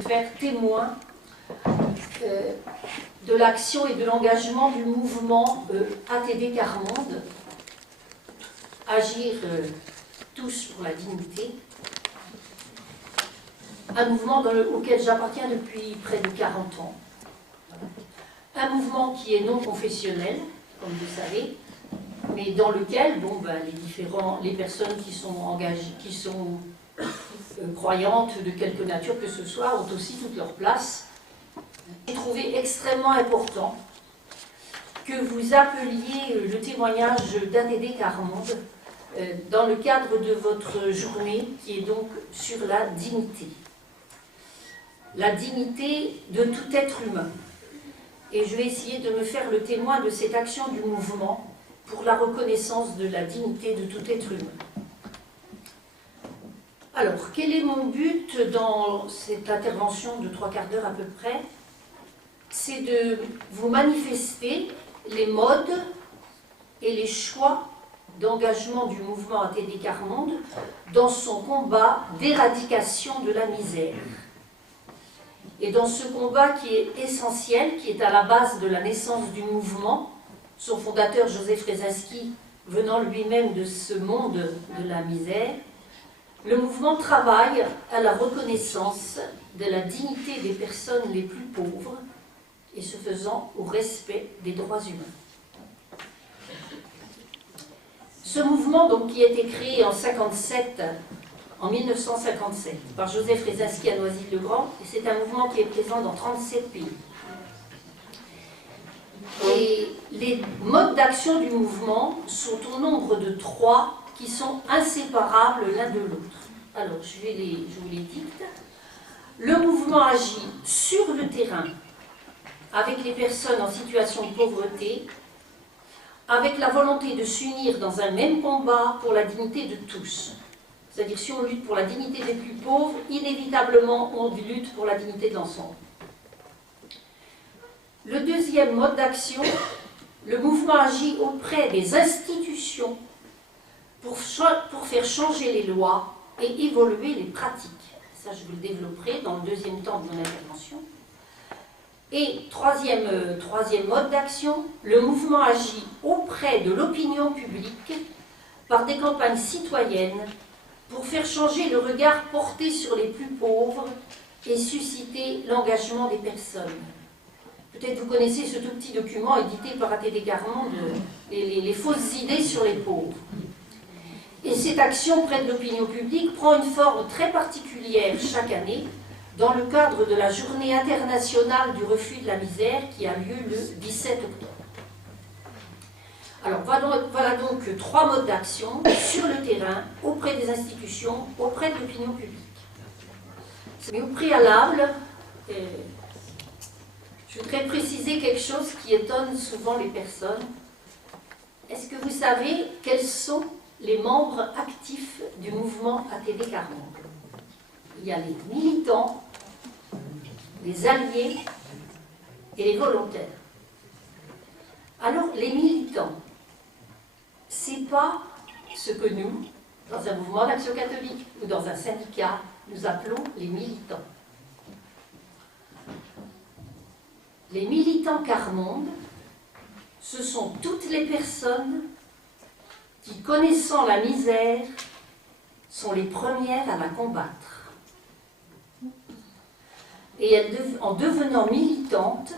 faire témoin de l'action et de l'engagement du mouvement ATD Quart-Monde, Agir tous pour la dignité, un mouvement auquel j'appartiens depuis près de 40 ans. Un mouvement qui est non confessionnel, comme vous savez, mais dans lequel les personnes qui sont engagées, qui sont croyantes de quelque nature que ce soit, ont aussi toute leur place. J'ai trouvé extrêmement important que vous appeliez le témoignage d'ATD Quart-Monde dans le cadre de votre journée qui est donc sur la dignité. La dignité de tout être humain. Et je vais essayer de me faire le témoin de cette action du mouvement pour la reconnaissance de la dignité de tout être humain. Alors, quel est mon but dans cette intervention de 3/4 d'heure à peu près? C'est de vous manifester les modes et les choix d'engagement du mouvement ATD Quart-Monde dans son combat d'éradication de la misère. Et dans ce combat qui est essentiel, qui est à la base de la naissance du mouvement, son fondateur Józef Brzezinski venant lui-même de ce monde de la misère, le mouvement travaille à la reconnaissance de la dignité des personnes les plus pauvres et se faisant au respect des droits humains. Ce mouvement, donc, qui a été créé en 1957 par Józef Brzezinski à Noisy-le-Grand, et c'est un mouvement qui est présent dans 37 pays. Et les modes d'action du mouvement sont au nombre de 3 qui sont inséparables l'un de l'autre. Alors, je vous les dicte. Le mouvement agit sur le terrain avec les personnes en situation de pauvreté, avec la volonté de s'unir dans un même combat pour la dignité de tous. C'est-à-dire, si on lutte pour la dignité des plus pauvres, inévitablement, on lutte pour la dignité de l'ensemble. Le deuxième mode d'action, le mouvement agit auprès des institutions pour faire changer les lois et évoluer les pratiques. Ça, je vous le développerai dans le deuxième temps de mon intervention. Et troisième mode d'action, le mouvement agit auprès de l'opinion publique par des campagnes citoyennes pour faire changer le regard porté sur les plus pauvres et susciter l'engagement des personnes. Peut-être vous connaissez ce tout petit document édité par ATD Quart-Monde, les fausses idées sur les pauvres. Et cette action auprès de l'opinion publique prend une forme très particulière chaque année dans le cadre de la Journée internationale du refus de la misère qui a lieu le 17 octobre. Alors voilà donc 3 modes d'action sur le terrain, auprès des institutions, auprès de l'opinion publique. Mais au préalable, je voudrais préciser quelque chose qui étonne souvent les personnes. Est-ce que vous savez quels sont les membres actifs du mouvement ATD Quart-Monde? Il y a les militants, les alliés et les volontaires. Alors, les militants, c'est pas ce que nous, dans un mouvement d'action catholique ou dans un syndicat, nous appelons les militants. Les militants Quart-Monde, ce sont toutes les personnes qui, connaissant la misère, sont les premières à la combattre. Et en devenant militantes,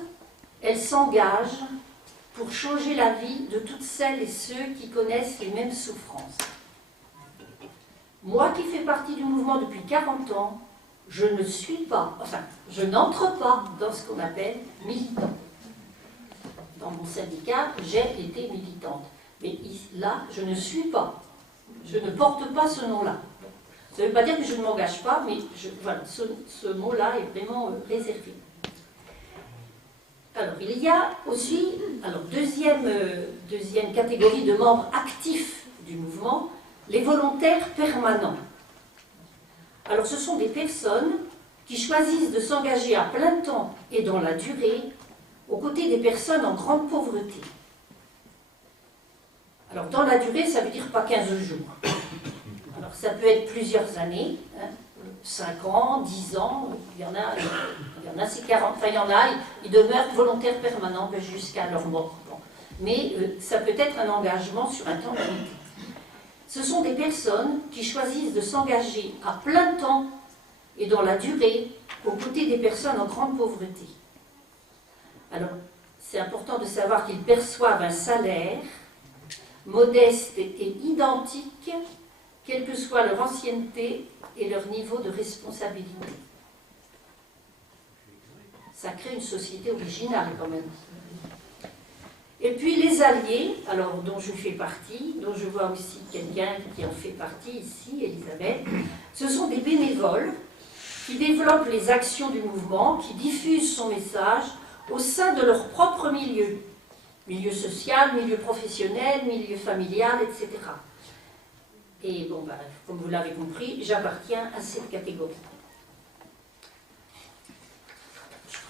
elles s'engagent pour changer la vie de toutes celles et ceux qui connaissent les mêmes souffrances. Moi qui fais partie du mouvement depuis 40 ans, je n'entre pas dans ce qu'on appelle militant. Dans mon syndicat, j'ai été militante. Mais là, je ne suis pas. Je ne porte pas ce nom-là. Ça ne veut pas dire que je ne m'engage pas, mais voilà, ce mot-là est vraiment réservé. Alors, il y a aussi, deuxième catégorie de membres actifs du mouvement, les volontaires permanents. Alors, ce sont des personnes qui choisissent de s'engager à plein temps et dans la durée aux côtés des personnes en grande pauvreté. Alors, dans la durée, ça veut dire pas 15 jours. Alors, ça peut être plusieurs années. 5 ans, 10 ans, il y en a c'est 40, enfin il y en a, ils demeurent volontaires permanents jusqu'à leur mort. Bon. Mais ça peut être un engagement sur un temps limité. Ce sont des personnes qui choisissent de s'engager à plein temps et dans la durée aux côtés des personnes en grande pauvreté. Alors, c'est important de savoir qu'ils perçoivent un salaire modeste et identique, quelle que soit leur ancienneté et leur niveau de responsabilité. Ça crée une société originale quand même. Et puis les alliés, alors dont je fais partie, dont je vois aussi quelqu'un qui en fait partie ici, Elisabeth, ce sont des bénévoles qui développent les actions du mouvement, qui diffusent son message au sein de leur propre milieu, milieu social, milieu professionnel, milieu familial, etc. Et bon, ben, comme vous l'avez compris, j'appartiens à cette catégorie.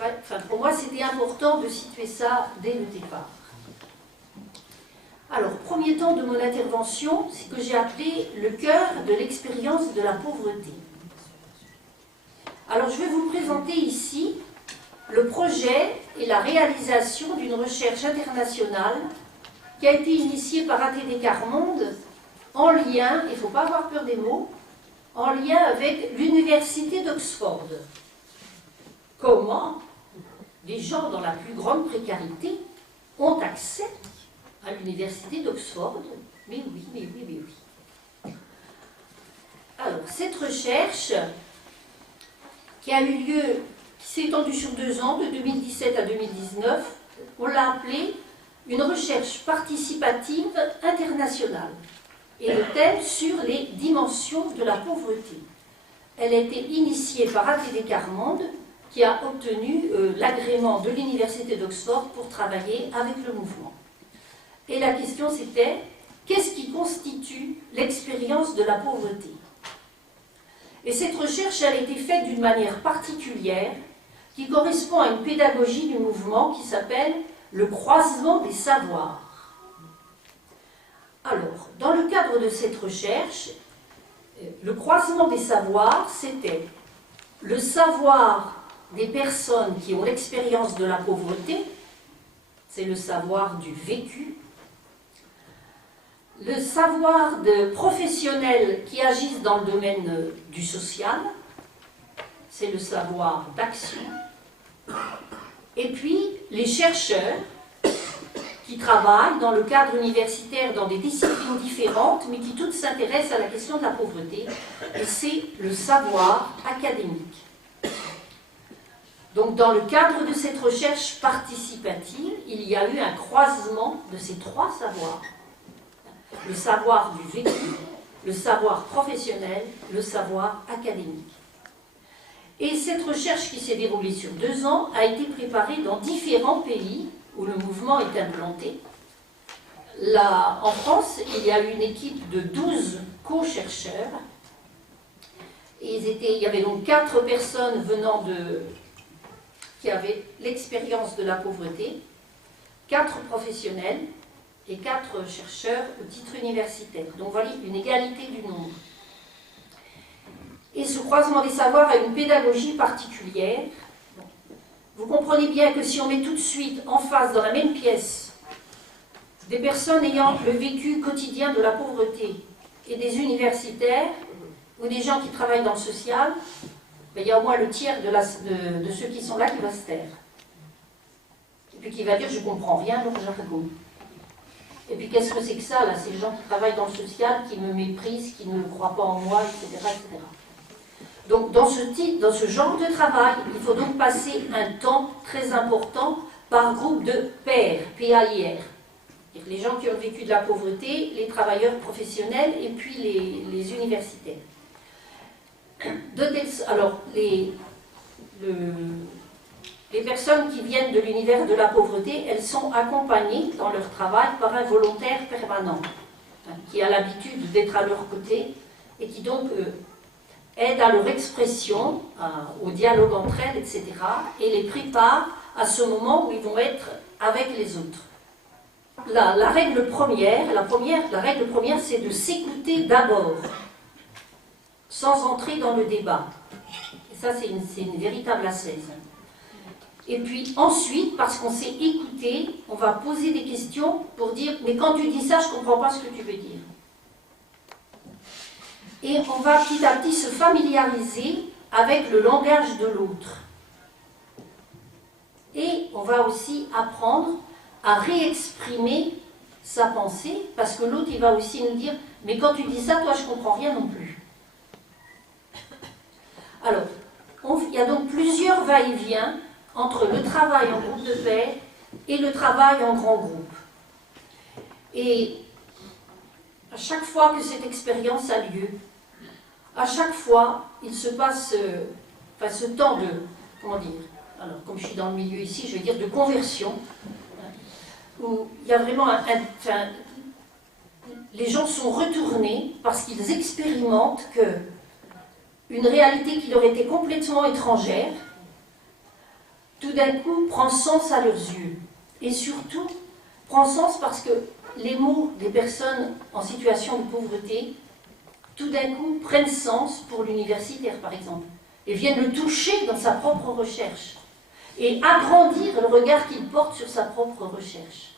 Enfin, pour moi, c'était important de situer ça dès le départ. Alors, premier temps de mon intervention, c'est que j'ai appelé le cœur de l'expérience de la pauvreté. Alors, je vais vous présenter ici le projet et la réalisation d'une recherche internationale qui a été initiée par ATD Quart Monde en lien, il ne faut pas avoir peur des mots, en lien avec l'université d'Oxford. Comment les gens dans la plus grande précarité ont accès à l'université d'Oxford? Mais oui, mais oui, mais oui. Alors, cette recherche qui a eu lieu, qui s'est étendue sur 2 ans, de 2017 à 2019, on l'a appelée une recherche participative internationale. Et le thème sur les dimensions de la pauvreté. Elle a été initiée par ATD Quart Monde, qui a obtenu l'agrément de l'université d'Oxford pour travailler avec le mouvement. Et la question c'était, qu'est-ce qui constitue l'expérience de la pauvreté? Et cette recherche, elle a été faite d'une manière particulière, qui correspond à une pédagogie du mouvement qui s'appelle le croisement des savoirs. Alors, dans le cadre de cette recherche, le croisement des savoirs, c'était le savoir des personnes qui ont l'expérience de la pauvreté, c'est le savoir du vécu, le savoir de professionnels qui agissent dans le domaine du social, c'est le savoir d'action, et puis les chercheurs qui travaillent dans le cadre universitaire dans des disciplines différentes, mais qui toutes s'intéressent à la question de la pauvreté, et c'est le savoir académique. Donc dans le cadre de cette recherche participative, il y a eu un croisement de ces 3 savoirs. Le savoir du vécu, le savoir professionnel, le savoir académique. Et cette recherche qui s'est déroulée sur 2 ans a été préparée dans différents pays où le mouvement est implanté. Là, en France, il y a eu une équipe de 12 co-chercheurs. Il y avait donc 4 personnes qui avaient l'expérience de la pauvreté, 4 professionnels et 4 chercheurs au titre universitaire. Donc voilà une égalité du nombre. Et ce croisement des savoirs a une pédagogie particulière. Vous comprenez bien que si on met tout de suite en face, dans la même pièce, des personnes ayant le vécu quotidien de la pauvreté et des universitaires ou des gens qui travaillent dans le social, ben, il y a au moins le tiers de ceux qui sont là qui va se taire. Et puis qui va dire « je ne comprends rien, donc j'arrive ». Et puis qu'est-ce que c'est que ça là? C'est les gens qui travaillent dans le social, qui me méprisent, qui ne croient pas en moi, etc. etc. Donc dans ce genre de travail, il faut donc passer un temps très important par groupe de pairs, PAIR. Les gens qui ont vécu de la pauvreté, les travailleurs professionnels et puis les universitaires. Alors, les personnes qui viennent de l'univers de la pauvreté, elles sont accompagnées dans leur travail par un volontaire permanent, qui a l'habitude d'être à leur côté et qui donc aide à leur expression, au dialogue entre elles, etc. et les prépare à ce moment où ils vont être avec les autres. La règle première, c'est de s'écouter d'abord, sans entrer dans le débat. Et ça, c'est une véritable ascèse. Et puis ensuite, parce qu'on s'est écouté, on va poser des questions pour dire « mais quand tu dis ça, je ne comprends pas ce que tu veux dire ». Et on va petit à petit se familiariser avec le langage de l'autre. Et on va aussi apprendre à réexprimer sa pensée, parce que l'autre, il va aussi nous dire « mais quand tu dis ça, toi, je ne comprends rien non plus ». Alors, il y a donc plusieurs va-et-vient entre le travail en groupe de pair et le travail en grand groupe. Et à chaque fois que cette expérience a lieu, à chaque fois, il se passe ce temps de, comment dire, alors comme je suis dans le milieu ici, je vais dire de conversion, où il y a vraiment les gens sont retournés parce qu'ils expérimentent que une réalité qui leur était complètement étrangère, tout d'un coup prend sens à leurs yeux. Et surtout, prend sens parce que les mots des personnes en situation de pauvreté, tout d'un coup, prennent sens pour l'universitaire, par exemple, et viennent le toucher dans sa propre recherche, et agrandir le regard qu'il porte sur sa propre recherche.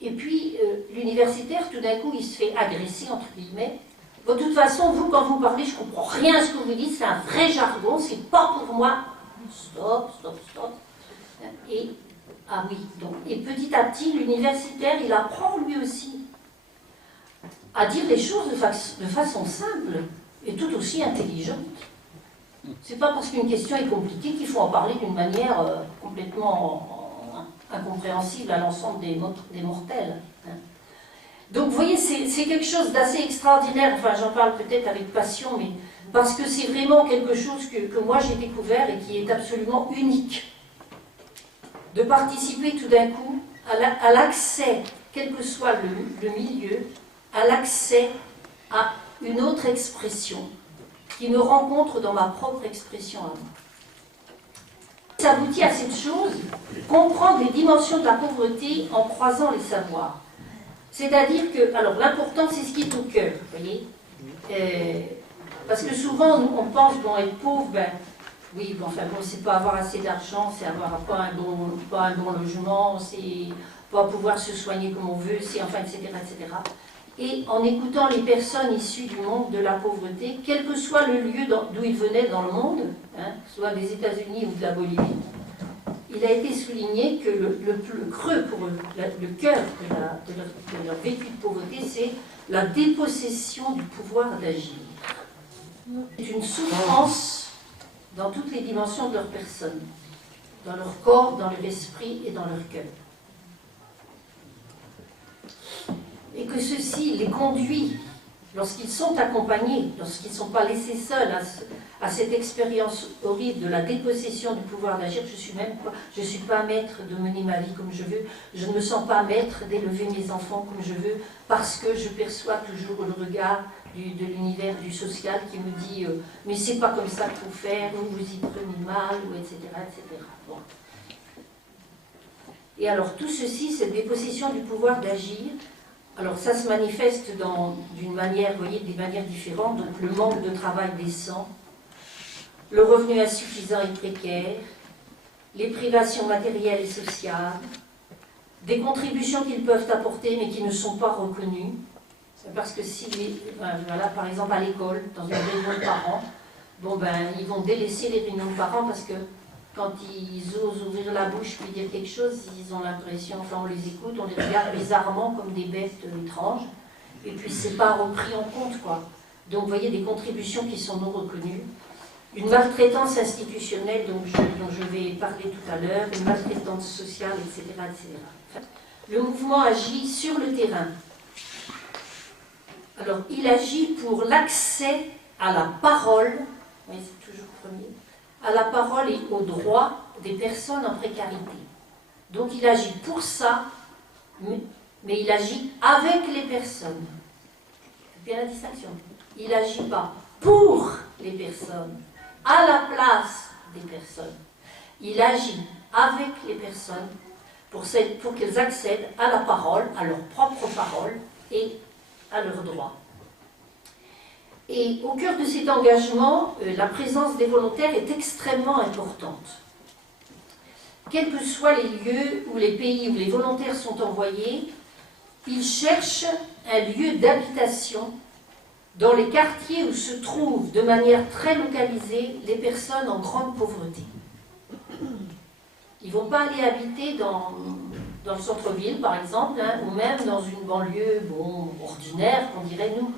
Et puis, l'universitaire, tout d'un coup, il se fait agresser, entre guillemets. De toute façon, vous, quand vous parlez, je ne comprends rien à ce que vous dites, c'est un vrai jargon, c'est pas pour moi. Stop, stop, stop. Et, ah oui, donc, et petit à petit, l'universitaire, il apprend lui aussi à dire les choses de façon simple et tout aussi intelligente. C'est pas parce qu'une question est compliquée qu'il faut en parler d'une manière complètement incompréhensible à l'ensemble des mortels. Donc vous voyez, c'est quelque chose d'assez extraordinaire, enfin j'en parle peut-être avec passion, mais parce que c'est vraiment quelque chose que moi j'ai découvert et qui est absolument unique. De participer tout d'un coup à l'accès, quel que soit le milieu, à l'accès à une autre expression qui me rencontre dans ma propre expression à moi. Ça aboutit à cette chose, comprendre les dimensions de la pauvreté en croisant les savoirs. C'est-à-dire que, alors l'important c'est ce qui est au cœur, vous voyez. Parce que souvent on pense, bon, être pauvre, ben, oui, bon, enfin bon, c'est pas avoir assez d'argent, c'est avoir pas un bon logement, c'est pas pouvoir se soigner comme on veut, c'est enfin, etc., etc. Et en écoutant les personnes issues du monde de la pauvreté, quel que soit le lieu d'où ils venaient dans le monde, soit des États-Unis ou de la Bolivie, il a été souligné que le creux pour eux, le cœur de leur vécu de pauvreté, c'est la dépossession du pouvoir d'agir. C'est une souffrance dans toutes les dimensions de leur personne, dans leur corps, dans leur esprit et dans leur cœur. Et que ceci les conduit, lorsqu'ils sont accompagnés, lorsqu'ils ne sont pas laissés seuls à cette expérience horrible de la dépossession du pouvoir d'agir, je ne suis pas maître de mener ma vie comme je veux, je ne me sens pas maître d'élever mes enfants comme je veux, parce que je perçois toujours le regard de l'univers du social qui me dit mais c'est pas comme ça qu'il faut faire, vous vous y prenez mal, ou etc. etc. Bon. Et alors tout ceci, cette dépossession du pouvoir d'agir, alors ça se manifeste d'une manière, vous voyez, des manières différentes, donc le manque de travail décent, le revenu insuffisant et précaire, les privations matérielles et sociales, des contributions qu'ils peuvent apporter mais qui ne sont pas reconnues, parce que si, voilà, par exemple à l'école, dans une réunion de parents, bon ben, ils vont délaisser les réunions de parents parce que quand ils osent ouvrir la bouche puis dire quelque chose, ils ont l'impression, enfin on les écoute, on les regarde bizarrement comme des bêtes étranges, et puis c'est pas repris en compte, quoi. Donc vous voyez des contributions qui sont non reconnues, une maltraitance institutionnelle dont je vais parler tout à l'heure, une maltraitance sociale, etc., etc. Le mouvement agit sur le terrain. Alors il agit pour l'accès à la parole, oui, c'est toujours premier, à la parole et aux droits des personnes en précarité. Donc il agit pour ça, mais il agit avec les personnes. C'est bien la distinction. Il n'agit pas pour les personnes, à la place des personnes. Il agit avec les personnes pour qu'elles accèdent à la parole, à leur propre parole et à leurs droits. Et au cœur de cet engagement, la présence des volontaires est extrêmement importante. Quels que soient les lieux ou les pays où les volontaires sont envoyés, ils cherchent un lieu d'habitation dans les quartiers où se trouvent de manière très localisée les personnes en grande pauvreté. Ils ne vont pas aller habiter dans le centre-ville, par exemple, hein, ou même dans une banlieue ordinaire, qu'on dirait nous.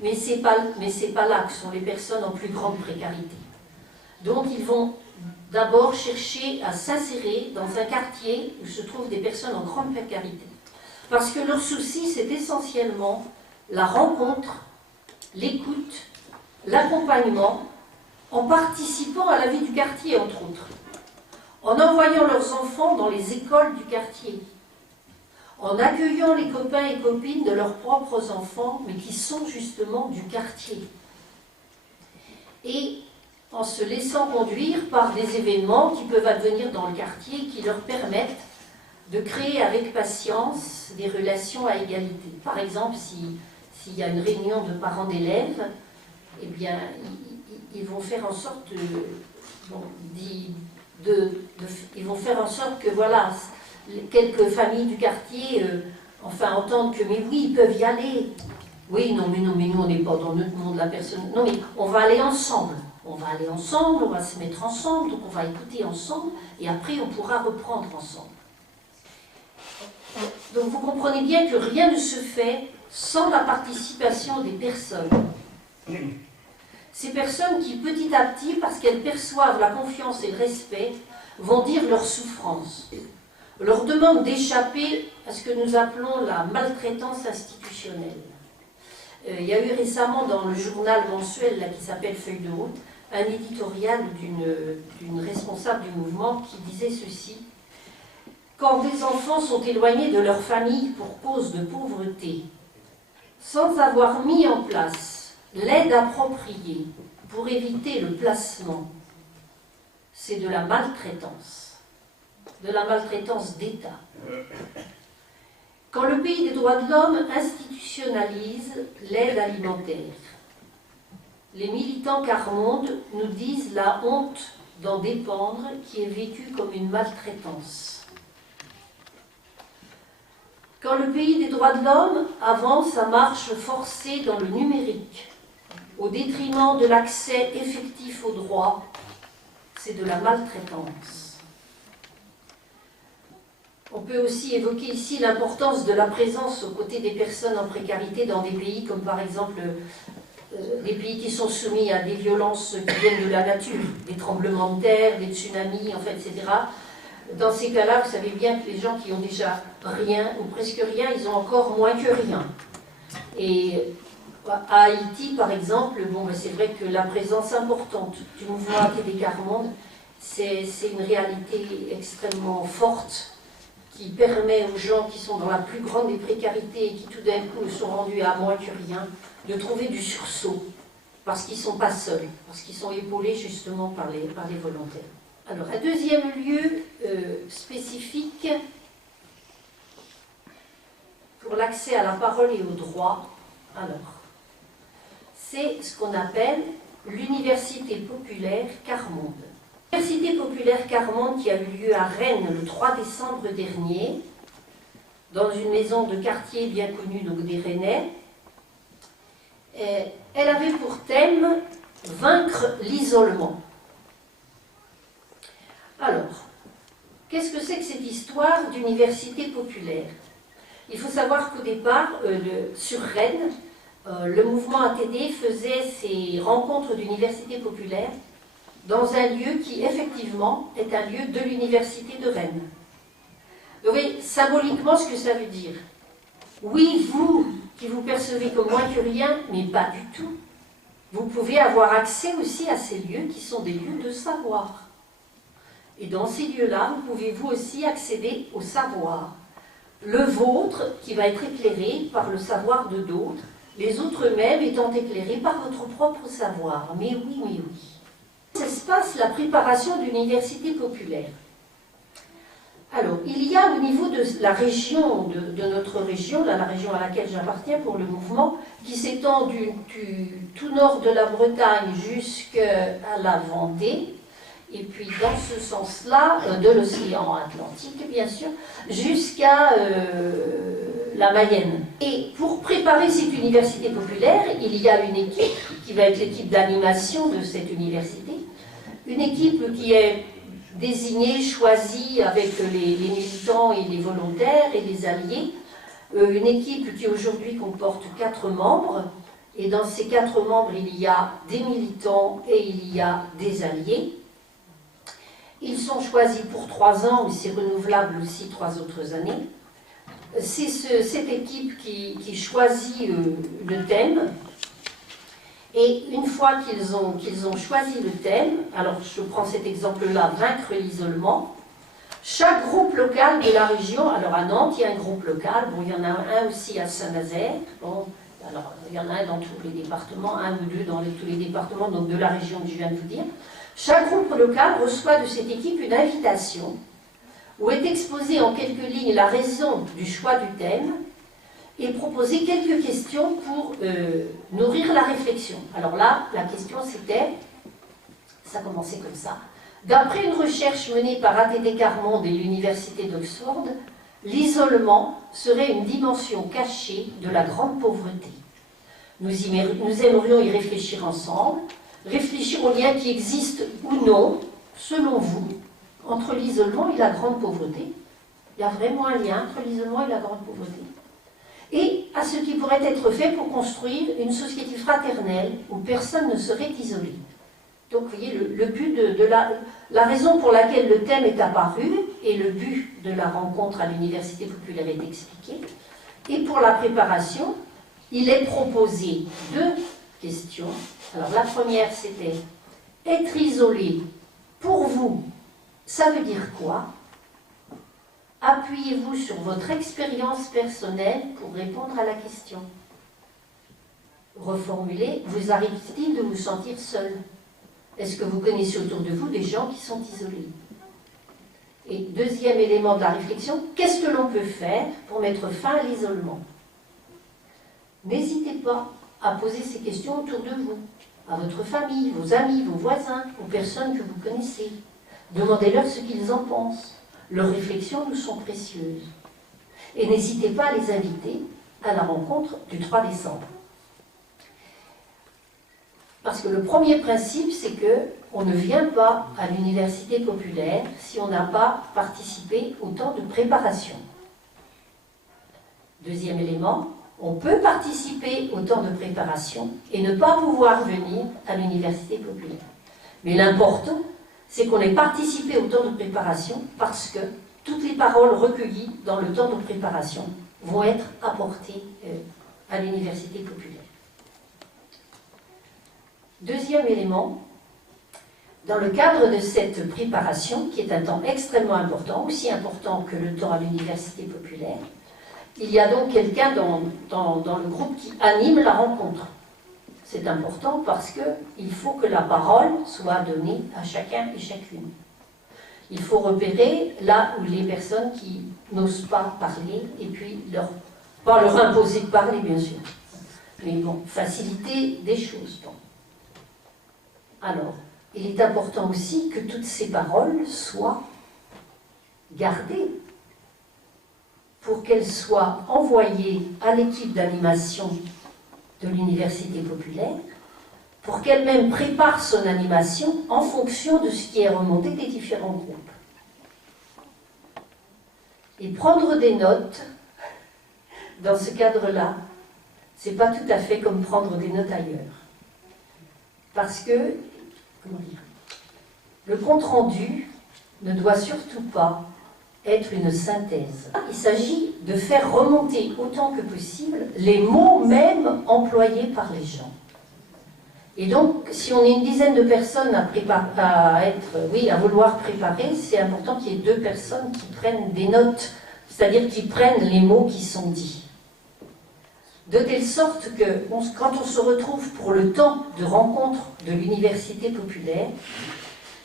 Mais ce n'est pas là que sont les personnes en plus grande précarité. Donc ils vont d'abord chercher à s'insérer dans un quartier où se trouvent des personnes en grande précarité. Parce que leur souci, c'est essentiellement la rencontre, l'écoute, l'accompagnement, en participant à la vie du quartier, entre autres, en envoyant leurs enfants dans les écoles du quartier, en accueillant les copains et copines de leurs propres enfants, mais qui sont justement du quartier. Et en se laissant conduire par des événements qui peuvent advenir dans le quartier, qui leur permettent de créer avec patience des relations à égalité. Par exemple, s'il y a une réunion de parents d'élèves, eh bien, ils vont faire en sorte ils vont faire en sorte que, voilà, quelques familles du quartier entendent que, mais oui, ils peuvent y aller. Oui, non, mais nous, on n'est pas dans notre monde, la personne. Non, mais on va aller ensemble. On va aller ensemble, on va se mettre ensemble, donc on va écouter ensemble, et après, on pourra reprendre ensemble. Donc, vous comprenez bien que rien ne se fait sans la participation des personnes. Ces personnes qui, petit à petit, parce qu'elles perçoivent la confiance et le respect, vont dire leur souffrance, leur demande d'échapper à ce que nous appelons la maltraitance institutionnelle. Il y a eu récemment dans le journal mensuel là, qui s'appelle Feuille de route, un éditorial d'une responsable du mouvement qui disait ceci: quand des enfants sont éloignés de leur famille pour cause de pauvreté, sans avoir mis en place l'aide appropriée pour éviter le placement, c'est de la maltraitance d'État. Quand le pays des droits de l'homme institutionnalise l'aide alimentaire, les militants quart-monde nous disent la honte d'en dépendre qui est vécue comme une maltraitance. Quand le pays des droits de l'homme avance à marche forcée dans le numérique, au détriment de l'accès effectif aux droits, c'est de la maltraitance. On peut aussi évoquer ici l'importance de la présence aux côtés des personnes en précarité dans des pays comme par exemple des pays qui sont soumis à des violences qui viennent de la nature, des tremblements de terre, des tsunamis, en fait, etc. Dans ces cas-là, vous savez bien que les gens qui ont déjà rien ou presque rien, ils ont encore moins que rien. Et à Haïti, par exemple, c'est vrai que la présence importante du mouvement ATD Quart-Monde, c'est une réalité extrêmement forte qui permet aux gens qui sont dans la plus grande des précarités et qui tout d'un coup sont rendus à moins que rien, de trouver du sursaut, parce qu'ils ne sont pas seuls, parce qu'ils sont épaulés justement par les volontaires. Alors, un deuxième lieu spécifique pour l'accès à la parole et au droit, c'est ce qu'on appelle l'Université populaire Quart-Monde. L'Université populaire Quart-Monde qui a eu lieu à Rennes le 3 décembre dernier, dans une maison de quartier bien connue donc des Rennais, elle avait pour thème « Vaincre l'isolement ». Alors, qu'est-ce que c'est que cette histoire d'université populaire? Il faut savoir qu'au départ, sur Rennes, le mouvement ATD faisait ses rencontres d'université populaire dans un lieu qui, effectivement, est un lieu de l'université de Rennes. Vous voyez symboliquement ce que ça veut dire. Oui, vous, qui vous percevez comme moins que rien, mais pas du tout. Vous pouvez avoir accès aussi à ces lieux qui sont des lieux de savoir. Et dans ces lieux-là, vous pouvez vous aussi accéder au savoir. Le vôtre qui va être éclairé par le savoir de d'autres, les autres mêmes étant éclairés par votre propre savoir. Mais oui, mais oui. Ça se passe la préparation d'une université populaire. Alors, il y a au niveau de la région, de notre région, la région à laquelle j'appartiens pour le mouvement, qui s'étend du tout nord de la Bretagne jusqu'à la Vendée, et puis dans ce sens-là, de l'océan Atlantique bien sûr, jusqu'à la Mayenne. Et pour préparer cette université populaire, il y a une équipe qui va être l'équipe d'animation de cette université, une équipe qui est désignée, choisie avec les militants et les volontaires et les alliés, une équipe qui aujourd'hui comporte 4 membres, et dans ces 4 membres il y a des militants et il y a des alliés. Ils sont choisis pour 3 ans, mais c'est renouvelable aussi 3 autres années. C'est cette équipe qui choisit le thème. Et une fois qu'ils ont choisi le thème, alors je prends cet exemple-là, vaincre l'isolement, chaque groupe local de la région, alors à Nantes, il y a un groupe local, bon, il y en a un aussi à Saint-Nazaire, bon, alors il y en a un dans tous les départements, un ou deux dans tous les départements, donc de la région que je viens de vous dire. Chaque groupe local reçoit de cette équipe une invitation où est exposée en quelques lignes la raison du choix du thème et proposer quelques questions pour nourrir la réflexion. Alors là, la question c'était, ça commençait comme ça, d'après une recherche menée par ATD Quart Monde et l'Université d'Oxford, l'isolement serait une dimension cachée de la grande pauvreté. Nous aimerions y réfléchir ensemble, réfléchir aux liens qui existent ou non, selon vous, entre l'isolement et la grande pauvreté. Il y a vraiment un lien entre l'isolement et la grande pauvreté. Et à ce qui pourrait être fait pour construire une société fraternelle où personne ne serait isolé. Donc vous voyez, le but de la raison pour laquelle le thème est apparu et le but de la rencontre à l'Université populaire est expliqué. Et pour la préparation, il est proposé 2 questions. Alors la première c'était être isolé, pour vous, ça veut dire quoi? Appuyez-vous sur votre expérience personnelle pour répondre à la question. Reformulez, vous arrive-t-il de vous sentir seul? Est-ce que vous connaissez autour de vous des gens qui sont isolés? Et deuxième élément de la réflexion, qu'est-ce que l'on peut faire pour mettre fin à l'isolement? N'hésitez pas à poser ces questions autour de vous, à votre famille, vos amis, vos voisins, aux personnes que vous connaissez. Demandez-leur ce qu'ils en pensent. Leurs réflexions nous sont précieuses. Et n'hésitez pas à les inviter à la rencontre du 3 décembre. Parce que le premier principe, c'est qu'on ne vient pas à l'université populaire si on n'a pas participé au temps de préparation. Deuxième élément, on peut participer au temps de préparation et ne pas pouvoir venir à l'université populaire. Mais l'important, c'est qu'on ait participé au temps de préparation parce que toutes les paroles recueillies dans le temps de préparation vont être apportées à l'université populaire. Deuxième élément, dans le cadre de cette préparation, qui est un temps extrêmement important, aussi important que le temps à l'université populaire, il y a donc quelqu'un dans le groupe qui anime la rencontre. C'est important parce qu'il faut que la parole soit donnée à chacun et chacune. Il faut repérer là où les personnes qui n'osent pas parler et puis pas leur imposer de parler bien sûr, mais bon, faciliter des choses. Bon. Alors, il est important aussi que toutes ces paroles soient gardées pour qu'elles soient envoyées à l'équipe d'animation de l'université populaire, pour qu'elle-même prépare son animation en fonction de ce qui est remonté des différents groupes. Et prendre des notes, dans ce cadre-là, c'est pas tout à fait comme prendre des notes ailleurs. Parce que, comment dire, le compte-rendu ne doit surtout pas être une synthèse. Il s'agit de faire remonter autant que possible les mots même employés par les gens. Et donc, si on est une dizaine de personnes à vouloir préparer, c'est important qu'il y ait 2 personnes qui prennent des notes, c'est-à-dire qui prennent les mots qui sont dits. De telle sorte que, quand on se retrouve pour le temps de rencontre de l'université populaire,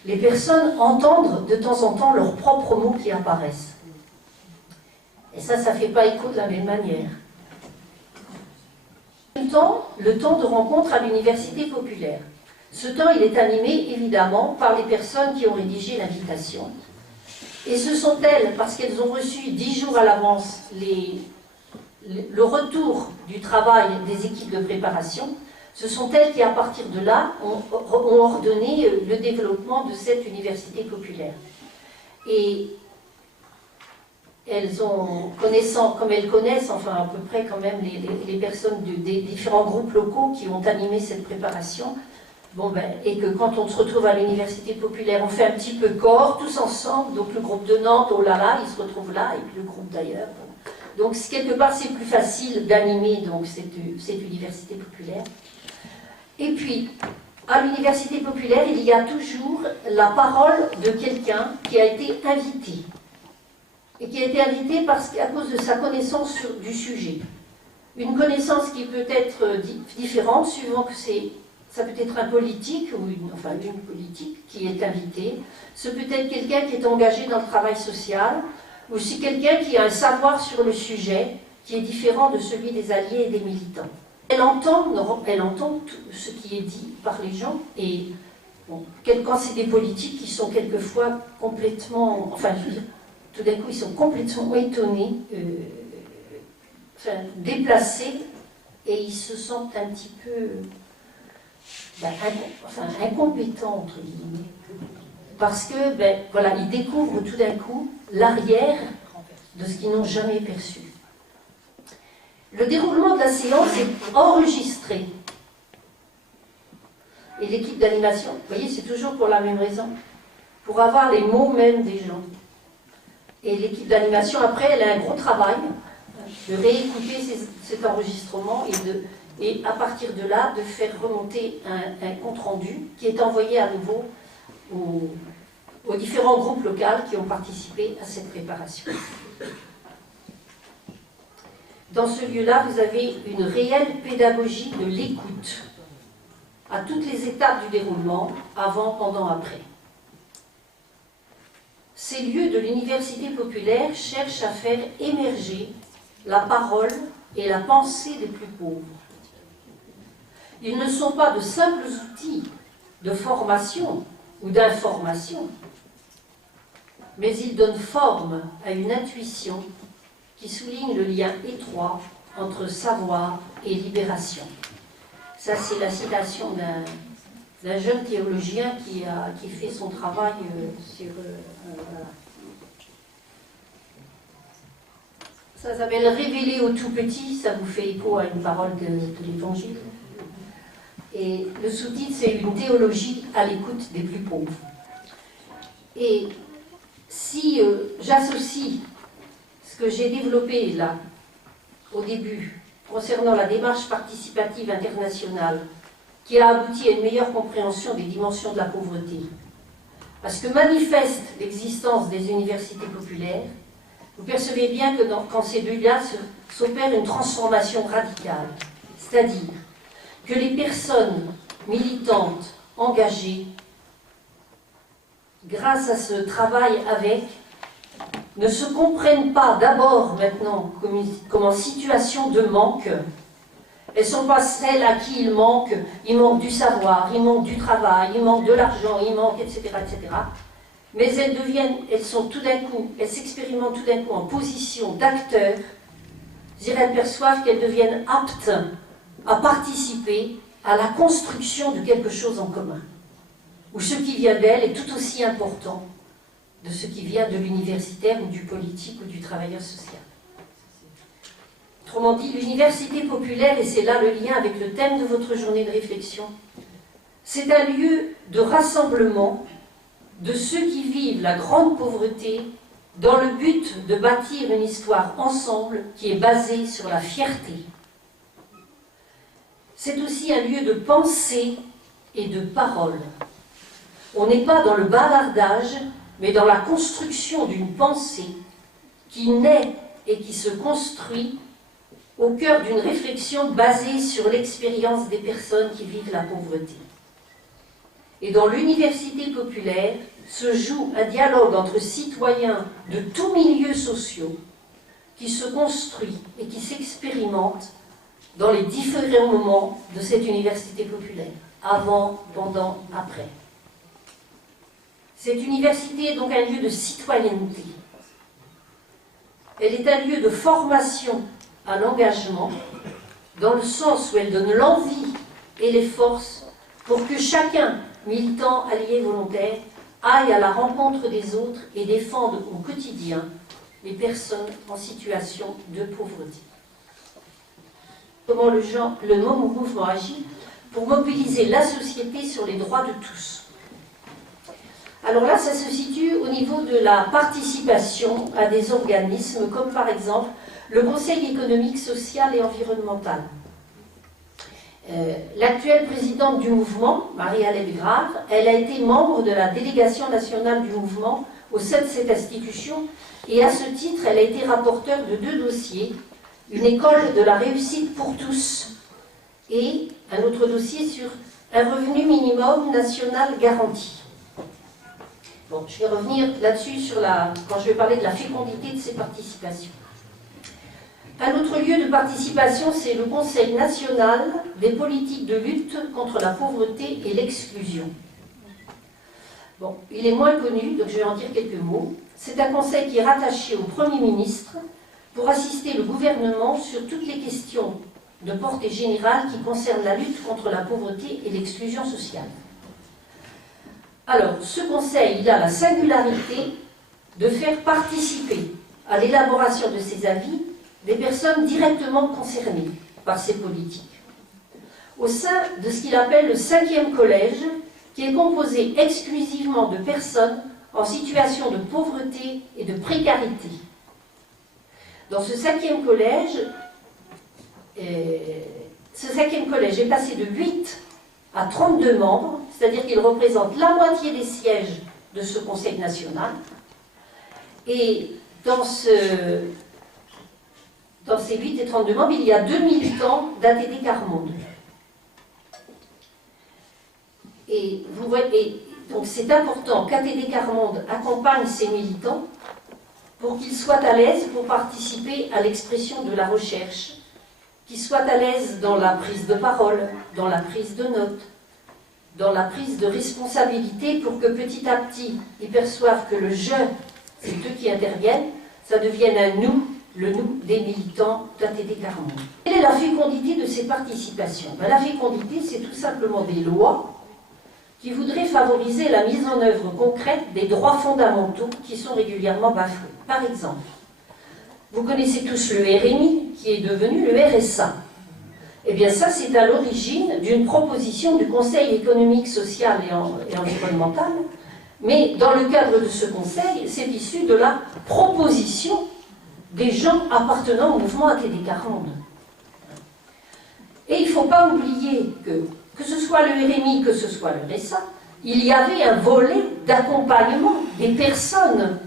les personnes entendent de temps en temps leurs propres mots qui apparaissent. Et ça ne fait pas écho de la même manière. Le temps de rencontre à l'université populaire. Ce temps, il est animé, évidemment, par les personnes qui ont rédigé l'invitation. Et ce sont elles, parce qu'elles ont reçu 10 jours à l'avance le retour du travail des équipes de préparation, ce sont elles qui, à partir de là, ont ordonné le développement de cette université populaire. Et elles ont, comme elles connaissent, enfin à peu près quand même les personnes des différents groupes locaux qui ont animé cette préparation, et que quand on se retrouve à l'université populaire, on fait un petit peu corps, tous ensemble, donc le groupe de Nantes, oh là là, il se retrouve là, et puis le groupe d'ailleurs. Donc quelque part, c'est plus facile d'animer cette université populaire. Et puis, à l'université populaire, il y a toujours la parole de quelqu'un qui a été invité. Et qui a été invité à cause de sa connaissance du sujet. Une connaissance qui peut être différente, suivant que ça peut être un politique, ou une politique qui est invitée. Ce peut être quelqu'un qui est engagé dans le travail social, ou c'est quelqu'un qui a un savoir sur le sujet qui est différent de celui des alliés et des militants. Elle entend tout ce qui est dit par les gens, et quand c'est des politiques qui sont quelquefois complètement, tout d'un coup ils sont complètement étonnés, déplacés, et ils se sentent un petit peu incompétents, entre guillemets, parce que ils découvrent tout d'un coup l'arrière de ce qu'ils n'ont jamais perçu. Le déroulement de la séance est enregistré. Et l'équipe d'animation, vous voyez, c'est toujours pour la même raison, pour avoir les mots même des gens. Et l'équipe d'animation, après, elle a un gros travail de réécouter cet enregistrement et à partir de là, de faire remonter un compte-rendu qui est envoyé à nouveau aux différents groupes locaux qui ont participé à cette préparation. Dans ce lieu-là, vous avez une réelle pédagogie de l'écoute à toutes les étapes du déroulement, avant, pendant, après. Ces lieux de l'université populaire cherchent à faire émerger la parole et la pensée des plus pauvres. Ils ne sont pas de simples outils de formation ou d'information, mais ils donnent forme à une intuition qui souligne le lien étroit entre savoir et libération. Ça, c'est la citation d'un jeune théologien qui fait son travail sur... Ça s'appelle « Révéler au tout petit », ça vous fait écho à une parole de l'Évangile. Et le sous-titre, c'est « Une théologie à l'écoute des plus pauvres ». Et si j'associe ce que j'ai développé là, au début, concernant la démarche participative internationale, qui a abouti à une meilleure compréhension des dimensions de la pauvreté, parce que manifeste l'existence des universités populaires, vous percevez bien que quand ces deux-là s'opère une transformation radicale, c'est-à-dire que les personnes militantes, engagées, grâce à ce travail avec, ne se comprennent pas d'abord maintenant comme en situation de manque. Elles ne sont pas celles à qui il manque du savoir, il manque du travail, il manque de l'argent, il manque, etc., etc. Mais elles s'expérimentent tout d'un coup en position d'acteurs, elles perçoivent qu'elles deviennent aptes à participer à la construction de quelque chose en commun, où ce qui vient d'elles est tout aussi important de ce qui vient de l'universitaire ou du politique ou du travailleur social. Autrement dit, l'université populaire, et c'est là le lien avec le thème de votre journée de réflexion, c'est un lieu de rassemblement de ceux qui vivent la grande pauvreté dans le but de bâtir une histoire ensemble qui est basée sur la fierté. C'est aussi un lieu de pensée et de parole. On n'est pas dans le bavardage, mais dans la construction d'une pensée qui naît et qui se construit au cœur d'une réflexion basée sur l'expérience des personnes qui vivent la pauvreté. Et dans l'université populaire se joue un dialogue entre citoyens de tous milieux sociaux qui se construit et qui s'expérimente dans les différents moments de cette université populaire, avant, pendant, après. Cette université est donc un lieu de citoyenneté. Elle est un lieu de formation à l'engagement, dans le sens où elle donne l'envie et les forces pour que chacun, militant, allié, volontaire, aille à la rencontre des autres et défende au quotidien les personnes en situation de pauvreté. Comment le mouvement agit pour mobiliser la société sur les droits de tous. Alors là, ça se situe au niveau de la participation à des organismes, comme par exemple le Conseil économique, social et environnemental. L'actuelle présidente du mouvement, Marie-Alette Grave, elle a été membre de la délégation nationale du mouvement au sein de cette institution et à ce titre, elle a été rapporteure de 2 dossiers, une école de la réussite pour tous et un autre dossier sur un revenu minimum national garanti. Bon, je vais revenir là-dessus quand je vais parler de la fécondité de ces participations. Un autre lieu de participation, c'est le Conseil national des politiques de lutte contre la pauvreté et l'exclusion. Bon, il est moins connu, donc je vais en dire quelques mots. C'est un conseil qui est rattaché au Premier ministre pour assister le gouvernement sur toutes les questions de portée générale qui concernent la lutte contre la pauvreté et l'exclusion sociale. Alors, ce conseil, il a la singularité de faire participer à l'élaboration de ses avis des personnes directement concernées par ces politiques. Au sein de ce qu'il appelle le 5e collège, qui est composé exclusivement de personnes en situation de pauvreté et de précarité. Dans ce 5e collège, est passé de 8 à 32 membres, c'est-à-dire qu'il représente la moitié des sièges de ce Conseil national. Et dans ces 8 et 32 membres, il y a 2 militants d'ATD Quart Monde. Et vous voyez, donc c'est important qu'ATD Quart Monde accompagne ces militants pour qu'ils soient à l'aise pour participer à l'expression de la recherche, qu'ils soient à l'aise dans la prise de parole, dans la prise de notes, dans la prise de responsabilité pour que petit à petit, ils perçoivent que le « je », c'est eux qui interviennent, ça devienne un « nous », le « nous » des militants d'ATD Quart Monde. Quelle est la fécondité de ces participations? La fécondité, c'est tout simplement des lois qui voudraient favoriser la mise en œuvre concrète des droits fondamentaux qui sont régulièrement bafoués. Par exemple, vous connaissez tous le RMI, qui est devenu le RSA. Eh bien ça, c'est à l'origine d'une proposition du Conseil économique, social et environnemental, mais dans le cadre de ce Conseil, c'est issu de la proposition des gens appartenant au mouvement ATD Quart Monde. Et il ne faut pas oublier que ce soit le RMI, que ce soit le RSA, il y avait un volet d'accompagnement des personnes.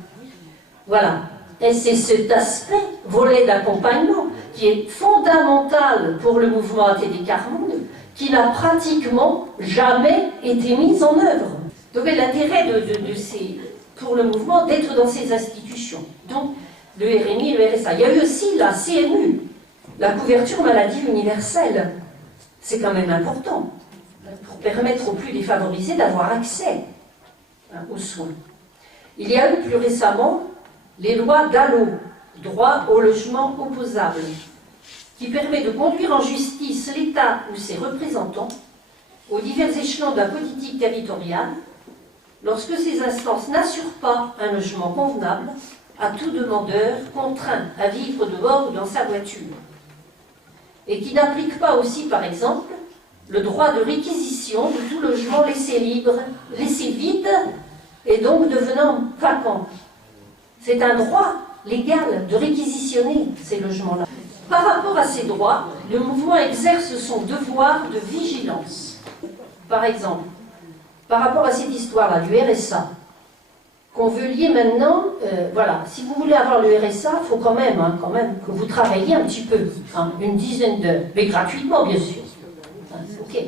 Voilà. Et c'est cet aspect, volet d'accompagnement, qui est fondamental pour le mouvement ATD Quart Monde, qui n'a pratiquement jamais été mis en œuvre. Donc l'intérêt pour le mouvement d'être dans ces institutions. Donc le RMI et le RSA. Il y a eu aussi la CMU, la couverture maladie universelle. C'est quand même important, pour permettre aux plus défavorisés d'avoir accès aux soins. Il y a eu plus récemment les lois DALO, droit au logement opposable, qui permet de conduire en justice l'État ou ses représentants aux divers échelons de la politique territoriale lorsque ces instances n'assurent pas un logement convenable à tout demandeur contraint à vivre dehors ou dans sa voiture, et qui n'appliquent pas aussi, par exemple, le droit de réquisition de tout logement laissé libre, laissé vide et donc devenant vacant. C'est un droit légal de réquisitionner ces logements-là. Par rapport à ces droits, le mouvement exerce son devoir de vigilance. Par exemple, par rapport à cette histoire-là du RSA, qu'on veut lier maintenant, voilà, si vous voulez avoir le RSA, il faut quand même que vous travailliez un petit peu, une dizaine d'heures, mais gratuitement bien sûr. Ok.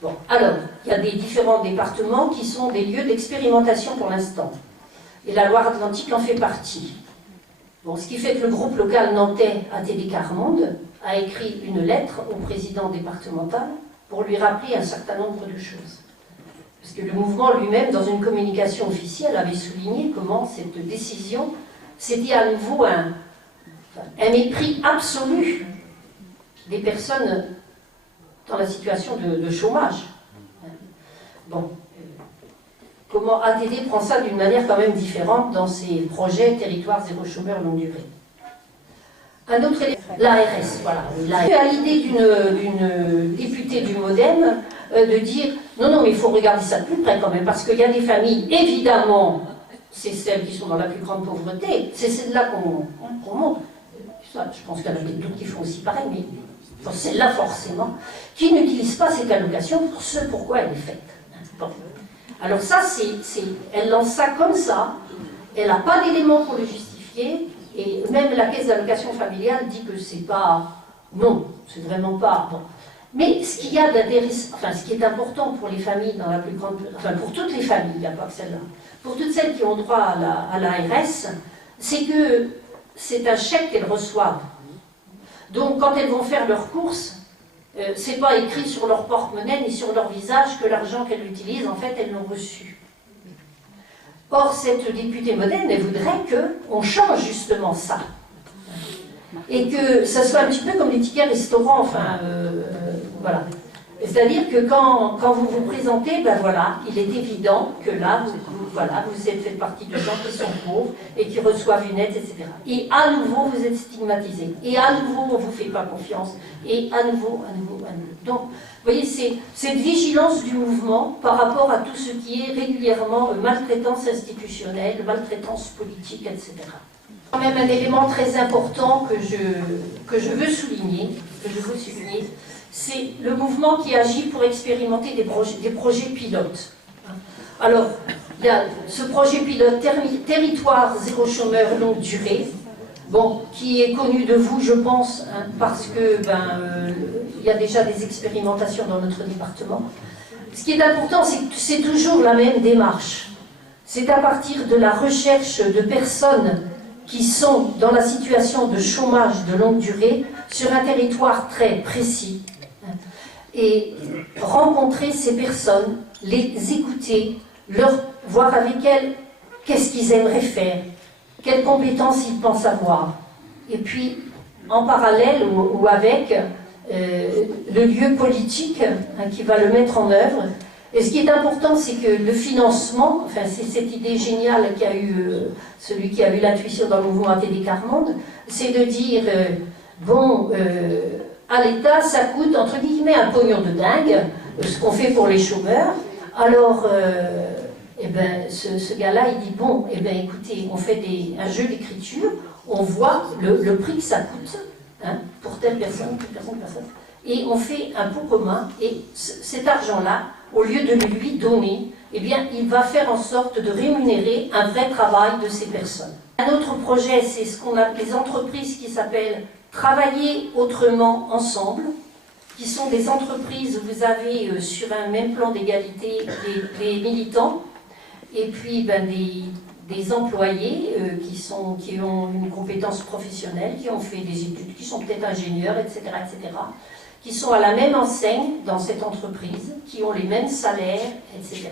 Bon, alors, il y a des différents départements qui sont des lieux d'expérimentation pour l'instant. Et la Loire-Atlantique en fait partie. Bon, ce qui fait que le groupe local nantais ATD Carmonde a écrit une lettre au président départemental pour lui rappeler un certain nombre de choses. Parce que le mouvement lui-même, dans une communication officielle, avait souligné comment cette décision, c'était à nouveau un mépris absolu des personnes dans la situation de chômage. Bon, comment ATD prend ça d'une manière quand même différente dans ses projets territoire zéro chômeur longue durée. Un autre élément, l'ARS, voilà. Il a l'idée d'une députée du MoDem de dire non, mais il faut regarder ça de plus près quand même, parce qu'il y a des familles, évidemment, c'est celles qui sont dans la plus grande pauvreté, c'est celles-là qu'on montre. Ça, je pense qu'il y en a d'autres qui font aussi pareil, mais celle-là forcément, qui n'utilisent pas cette allocation pour ce pourquoi elle est faite. Bon. Alors ça, elle lance ça comme ça, elle n'a pas d'éléments pour le justifier, et même la caisse d'allocation familiale dit que c'est pas... Non, c'est vraiment pas... Bon. Mais ce qu'il y a d'intéressant, enfin ce qui est important pour les familles dans la plus grande... Enfin pour toutes les familles, il n'y a pas que celle-là, pour toutes celles qui ont droit à l'ARS, c'est que c'est un chèque qu'elles reçoivent. Donc quand elles vont faire leurs courses, c'est pas écrit sur leur porte-monnaie ni sur leur visage que l'argent qu'elles utilisent, en fait, elles l'ont reçu. Or, cette députée moderne, elle voudrait qu'on change justement ça. Et que ça soit un petit peu comme les tickets restaurants, enfin, voilà. C'est-à-dire que quand vous vous présentez, ben voilà, il est évident que là, vous faites partie de gens qui sont pauvres et qui reçoivent une aide, etc. Et à nouveau, vous êtes stigmatisé. Et à nouveau, on ne vous fait pas confiance. Et à nouveau. Donc, vous voyez, c'est cette vigilance du mouvement par rapport à tout ce qui est régulièrement maltraitance institutionnelle, maltraitance politique, etc. Quand même un élément très important que je veux souligner, c'est le mouvement qui agit pour expérimenter des projets pilotes. Alors, il y a ce projet pilote territoire zéro chômeur longue durée, bon, qui est connu de vous, je pense, hein, parce que il y a déjà des expérimentations dans notre département. Ce qui est important, c'est que c'est toujours la même démarche. C'est à partir de la recherche de personnes qui sont dans la situation de chômage de longue durée sur un territoire très précis, et rencontrer ces personnes, les écouter, voir avec elles qu'est-ce qu'ils aimeraient faire, quelles compétences ils pensent avoir. Et puis, en parallèle ou avec le lieu politique qui va le mettre en œuvre. Et ce qui est important, c'est que le financement, enfin c'est cette idée géniale qu'a eu celui qui a eu l'intuition dans le mouvement ATD Carmonde, c'est de dire, à l'État, ça coûte, entre guillemets, un pognon de dingue, ce qu'on fait pour les chômeurs. Alors, ce gars-là, il dit, écoutez, on fait un jeu d'écriture, on voit le prix que ça coûte, hein, pour telle personne, et on fait un pot commun, et cet argent-là, au lieu de le lui donner, eh bien, il va faire en sorte de rémunérer un vrai travail de ces personnes. Un autre projet, c'est ce qu'on appelle les entreprises qui s'appellent Travailler autrement ensemble, qui sont des entreprises où vous avez sur un même plan d'égalité des militants et puis des employés qui ont une compétence professionnelle, qui ont fait des études, qui sont peut-être ingénieurs, etc., qui sont à la même enseigne dans cette entreprise, qui ont les mêmes salaires, etc.